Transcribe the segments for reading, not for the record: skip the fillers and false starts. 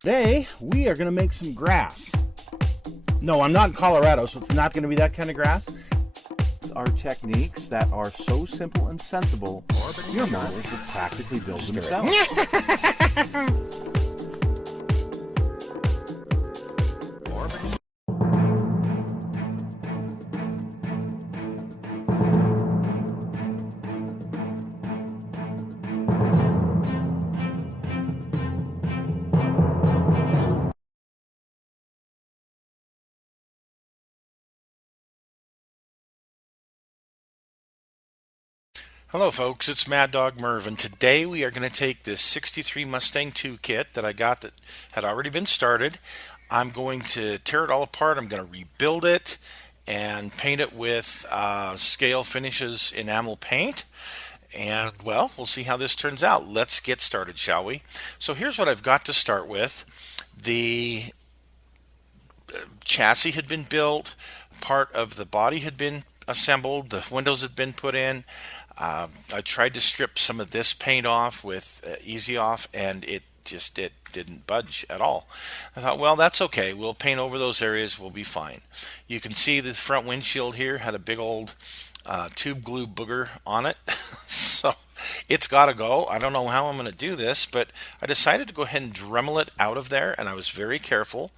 Today, we are going to make some grass. No, I'm not in Colorado, so it's not going to be that kind of grass. It's our techniques that are so simple and sensible, your models will practically build themselves. Hello folks, it's Mad Dog Merv, and today we are going to take this 63 Mustang II kit that I got that had already been started. I'm going to tear it all apart, I'm going to rebuild it and paint it with Scale Finishes enamel paint. And well, we'll see how this turns out. Let's get started, shall we? So here's what I've got to start with. The chassis had been built, part of the body had been assembled, the windows had been put in. I tried to strip some of this paint off with Easy Off, and it didn't budge at all. I thought, well, that's okay. We'll paint over those areas. We'll be fine. You can see the front windshield here had a big old tube glue booger on it. So it's got to go. I don't know how I'm going to do this, but I decided to go ahead and Dremel it out of there, and I was very careful.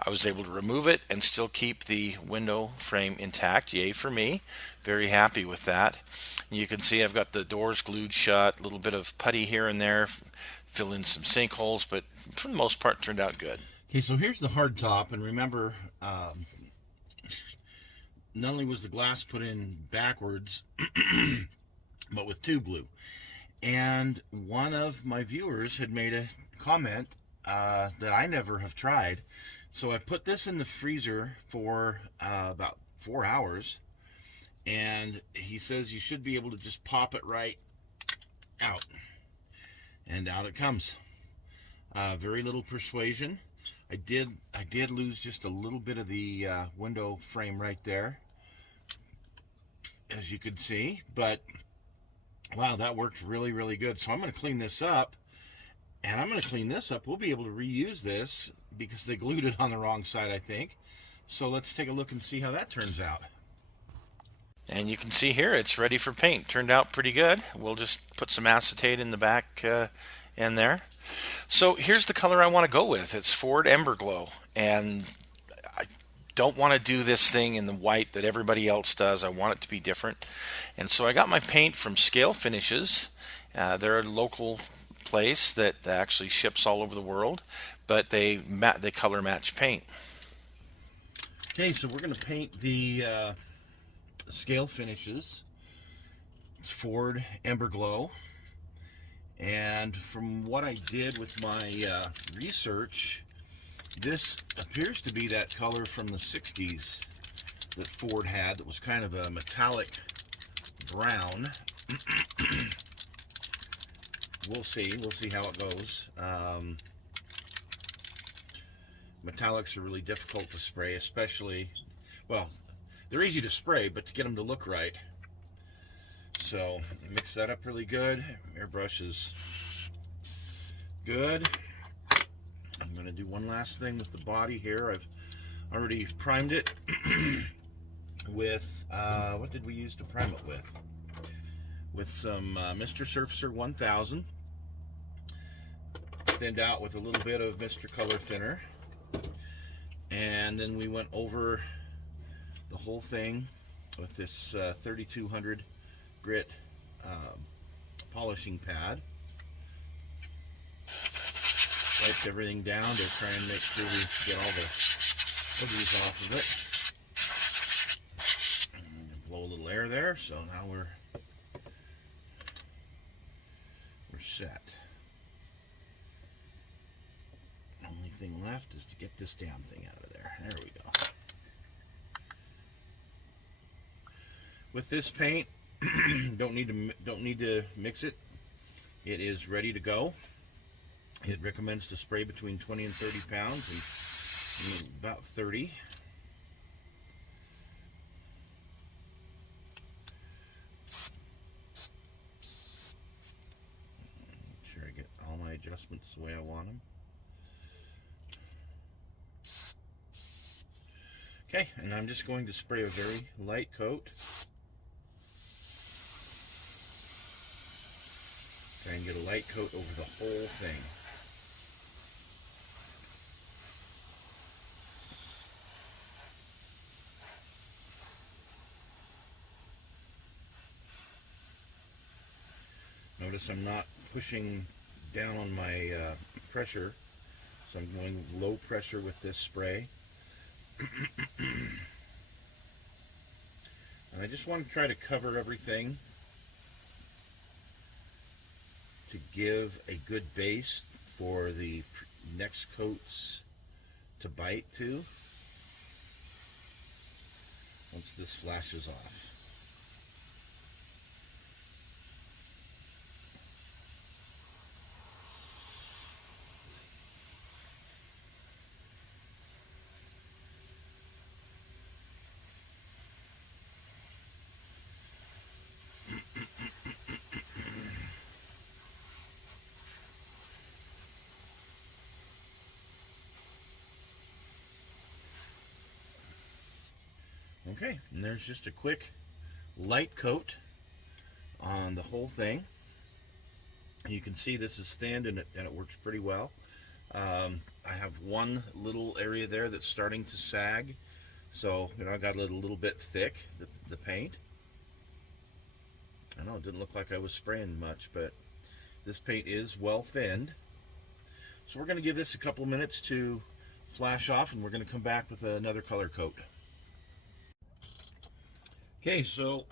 I was able to remove it and still keep the window frame intact. Yay for me. Very happy with that. You can see I've got the doors glued shut, a little bit of putty here and there, fill in some sinkholes, but for the most part, it turned out good. Okay, so here's the hard top, and remember, not only was the glass put in backwards, but with tube glue. And one of my viewers had made a comment that I never have tried. So I put this in the freezer for about 4 hours, and he says you should be able to just pop it right out, and out it comes. Very little persuasion. I did lose just a little bit of the window frame right there, as you can see, but wow, that worked really good. So I'm going to clean this up, and I'm going to clean this up. We'll be able to reuse this because they glued it on the wrong side, I think. So let's take a look and see how that turns out. And you can see here it's ready for paint. Turned out pretty good. We'll just put some acetate in the back in there. So here's the color I want to go with. It's Ford Ember Glow, and I don't want to do this thing in the white that everybody else does. I want it to be different. And so I got my paint from Scale Finishes. They're a local place that actually ships all over the world, but they color match paint. Okay, so we're going to paint the Scale Finishes. It's Ford Ember Glow. And from what I did with my research, this appears to be that color from the 60s that Ford had that was kind of a metallic brown. We'll see how it goes. Metallics are really difficult to spray, especially, well, they're easy to spray, but to get them to look right. So mix that up really good. Airbrush is good. I'm going to do one last thing with the body here. I've already primed it with, what did we use to prime it with? With some Mr. Surfacer 1000. Thinned out with a little bit of Mr. Color Thinner. And then we went over the whole thing with this 3200 grit polishing pad. Wiped everything down to try and make sure we get all the hoodies off of it. And blow a little air there, so now we're set. Only thing left is to get this damn thing out of there. There we go. With this paint, don't need to mix it. It is ready to go. It recommends to spray between 20 and 30 pounds, and about 30. Make sure I get all my adjustments the way I want them. Okay, and I'm just going to spray a very light coat. Try and get a light coat over the whole thing. Notice I'm not pushing down on my pressure, so I'm going low pressure with this spray. And I just want to try to cover everything to give a good base for the next coats to bite to once this flashes off. Okay, and there's just a quick light coat on the whole thing. You can see this is thinned and it works pretty well. I have one little area there that's starting to sag, so I got it a little bit thick, the paint. I know it didn't look like I was spraying much, but this paint is well thinned. So we're going to give this a couple minutes to flash off, and we're going to come back with another color coat. Okay, so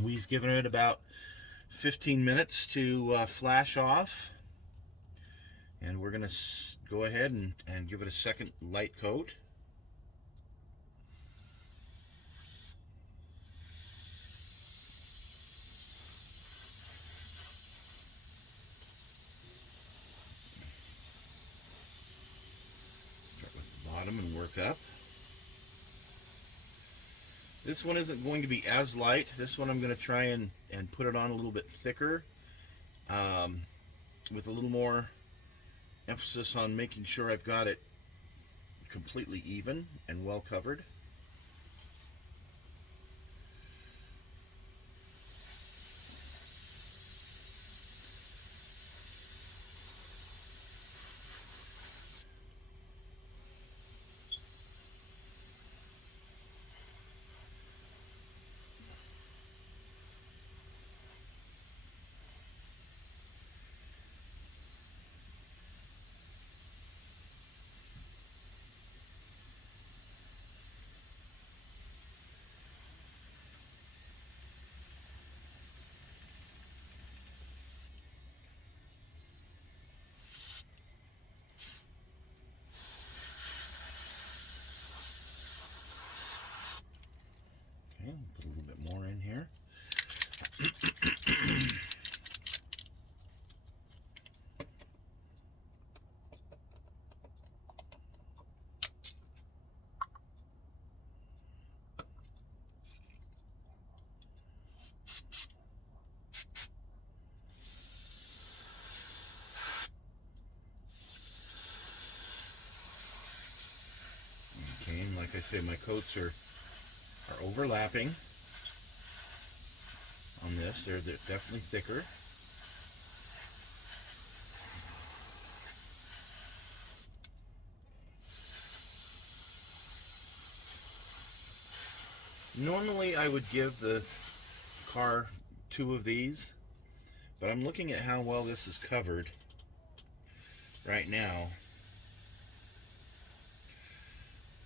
we've given it about 15 minutes to flash off, and we're going to go ahead and give it a second light coat. Start with the bottom and work up. This one isn't going to be as light. This one I'm going to try and put it on a little bit thicker, with a little more emphasis on making sure I've got it completely even and well covered. Okay, put a little bit more in here. Okay, and like I say, my coats are overlapping on this. They're definitely thicker. Normally I would give the car 2 of these, but I'm looking at how well this is covered right now,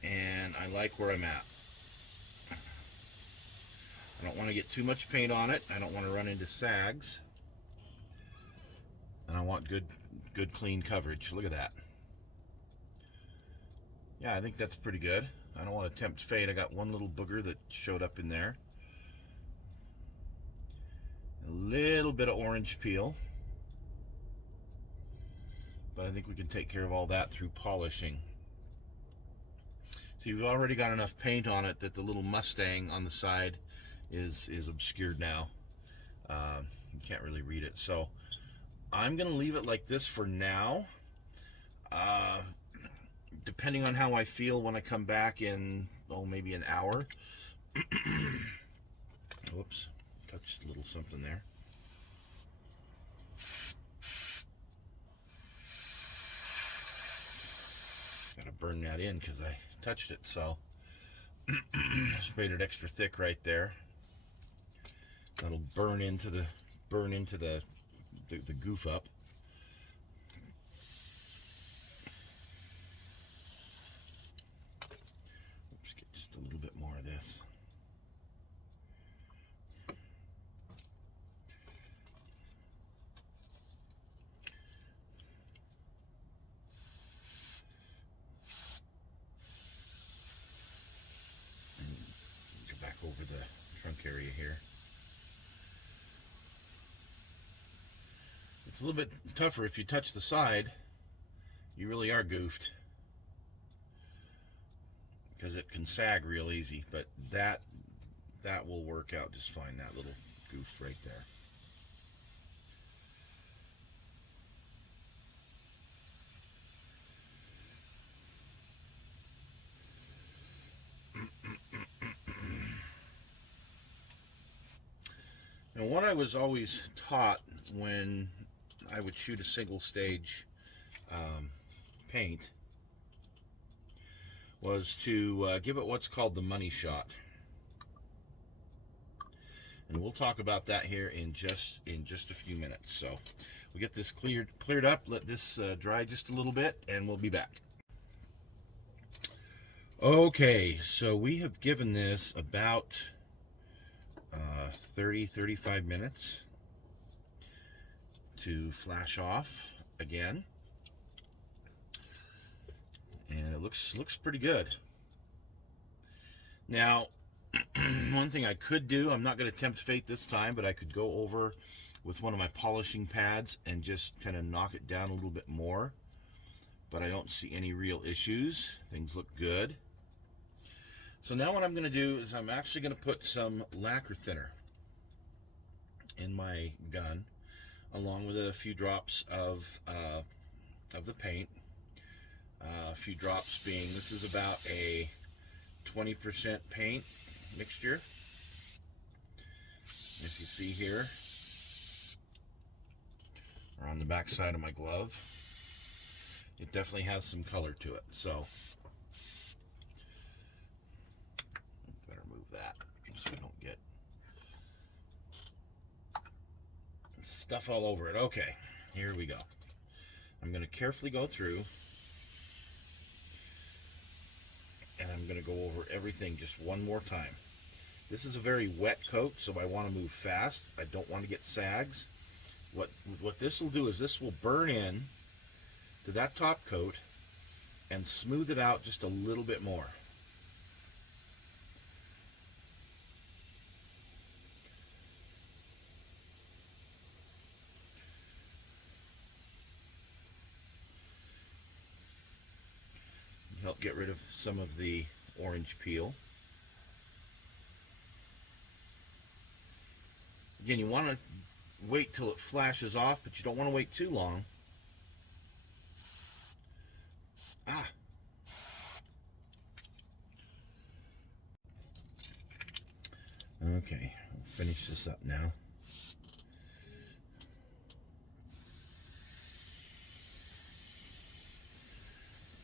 and I like where I'm at. I don't want to get too much paint on it. I don't want to run into sags, and I want good clean coverage. Look at that. Yeah, I think that's pretty good. I don't want to tempt fate. I got one little booger that showed up in there. A little bit of orange peel, but I think we can take care of all that through polishing. See, we've already got enough paint on it that the little Mustang on the side is obscured now. You can't really read it, so I'm gonna leave it like this for now. depending on how I feel when I come back in, maybe an hour. Whoops, touched a little something there. Gotta burn that in because I touched it, so sprayed it extra thick right there. That'll burn into the goof up. Oops, get just a little bit more of this. Back over the trunk area here. It's a little bit tougher if you touch the side. You really are goofed, because it can sag real easy, but that will work out just fine, that little goof right there. And what I was always taught when I would shoot a single stage paint was to give it what's called the money shot. And we'll talk about that here in just a few minutes. So we'll get this cleared up, let this dry just a little bit, and we'll be back. Okay, so we have given this about 30-35 minutes to flash off again, and it looks pretty good. Now, one thing I could do, I'm not going to tempt fate this time, but I could go over with one of my polishing pads and just kind of knock it down a little bit more, but I don't see any real issues. Things look good. So now what I'm going to do is I'm actually going to put some lacquer thinner in my gun, along with a few drops of the paint. A few drops being, this is about a 20% paint mixture. If you see here, or on the back side of my glove, it definitely has some color to it. So better move that so I don't get stuff all over it. Okay, here we go. I'm going to carefully go through, and I'm going to go over everything just one more time. This is a very wet coat, so I want to move fast. I don't want to get sags. What this will do is this will burn in to that top coat and smooth it out just a little bit more. Help get rid of some of the orange peel. Again, you want to wait till it flashes off, but you don't want to wait too long. Okay, we'll finish this up now.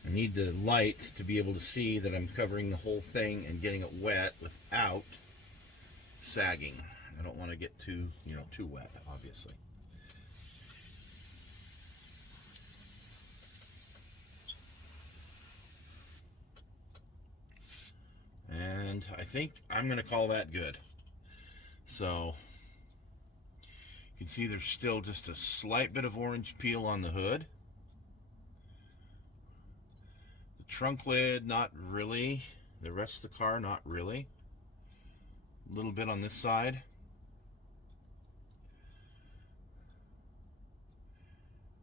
I need the light to be able to see that I'm covering the whole thing and getting it wet without sagging. I don't want to get too wet, obviously. And I think I'm going to call that good. So you can see there's still just a slight bit of orange peel on the hood. The trunk lid, not really. The rest of the car, not really. A little bit on this side.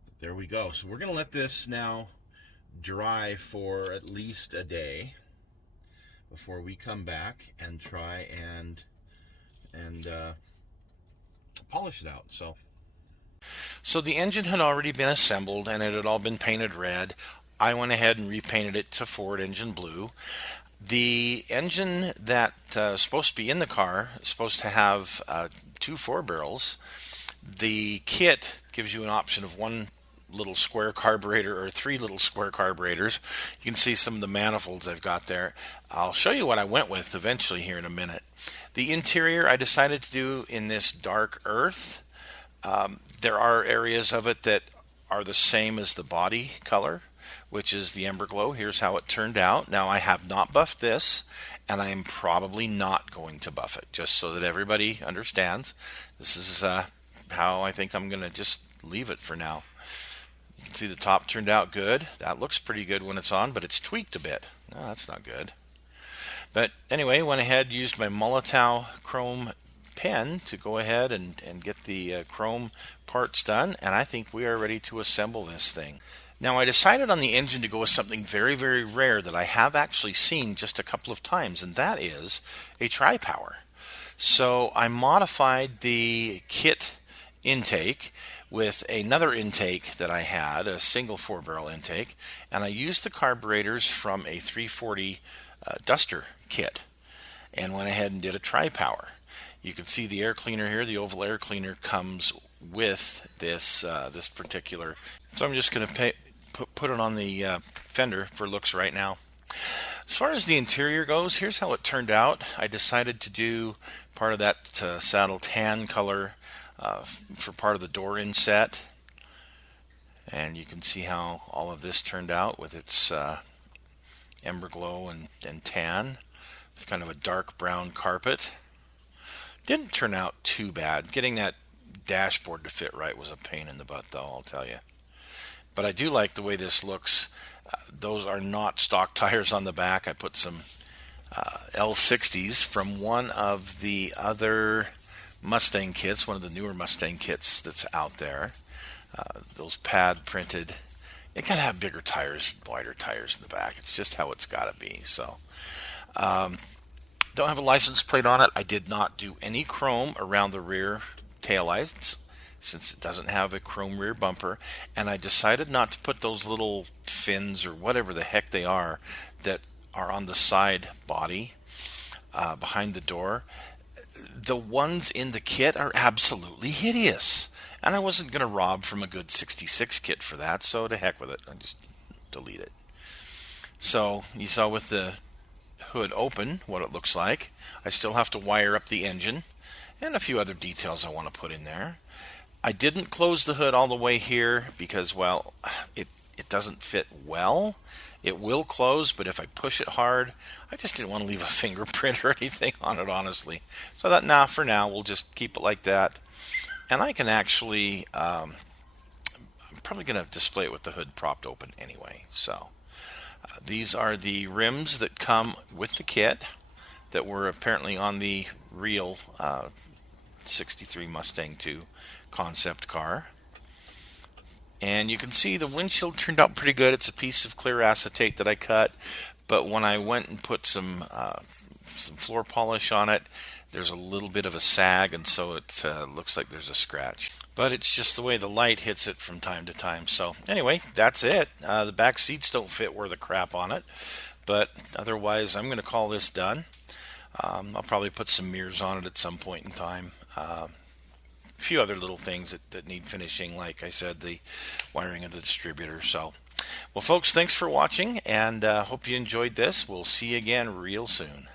But there we go. So we're going to let this now dry for at least a day before we come back and try and polish it out. So the engine had already been assembled and it had all been painted red. I went ahead and repainted it to Ford engine blue. The engine that is supposed to be in the car is supposed to have 2 4-barrels. The kit gives you an option of 1 little square carburetor or 3 little square carburetors. You can see some of the manifolds I've got there. I'll show you what I went with eventually here in a minute. The interior I decided to do in this dark earth. There are areas of it that are the same as the body color, which is the Ember Glow. Here's how it turned out. Now, I have not buffed this, and I am probably not going to buff it, just so that everybody understands. This is how I think I'm going to just leave it for now. You can see the top turned out good. That looks pretty good when it's on, but it's tweaked a bit. No, that's not good. But anyway, went ahead, used my Molotow chrome pen to go ahead and get the chrome parts done, and I think we are ready to assemble this thing. Now, I decided on the engine to go with something very, very rare that I have actually seen just a couple of times, and that is a tri-power. So I modified the kit intake with another intake that I had, a single 4-barrel intake, and I used the carburetors from a 340 Duster kit and went ahead and did a tri-power. You can see the air cleaner here. The oval air cleaner comes with this this particular. So I'm just going to put it on the fender for looks right now. As far as the interior goes, here's how it turned out. I decided to do part of that saddle tan color for part of the door inset. And you can see how all of this turned out with its Ember Glow and tan. With kind of a dark brown carpet. Didn't turn out too bad. Getting that dashboard to fit right was a pain in the butt, though, I'll tell you. But I do like the way this looks. Those are not stock tires on the back. I put some L60s from one of the other Mustang kits, one of the newer Mustang kits that's out there. Those pad printed. It got to have bigger tires, wider tires in the back. It's just how it's got to be. So, don't have a license plate on it. I did not do any chrome around the rear taillights since it doesn't have a chrome rear bumper, and I decided not to put those little fins or whatever the heck they are that are on the side body behind the door. The ones in the kit are absolutely hideous, and I wasn't going to rob from a good 66 kit for that, so to heck with it. I just delete it. So you saw with the hood open what it looks like. I still have to wire up the engine and a few other details I want to put in there. I didn't close the hood all the way here because, well, it doesn't fit well. It will close, but if I push it hard, I just didn't want to leave a fingerprint or anything on it, honestly. So I thought, for now, we'll just keep it like that. And I can actually, I'm probably going to display it with the hood propped open anyway. So these are the rims that come with the kit that were apparently on the real 63 Mustang II concept car. And you can see the windshield turned out pretty good. It's a piece of clear acetate that I cut, but when I went and put some floor polish on it, there's a little bit of a sag, and so it looks like there's a scratch. But it's just the way the light hits it from time to time. So anyway, that's it. The back seats don't fit worth a crap on it, but otherwise I'm going to call this done. I'll probably put some mirrors on it at some point in time. A few other little things that need finishing, like I said, the wiring of the distributor. So, well, folks, thanks for watching, and hope you enjoyed this. We'll see you again real soon.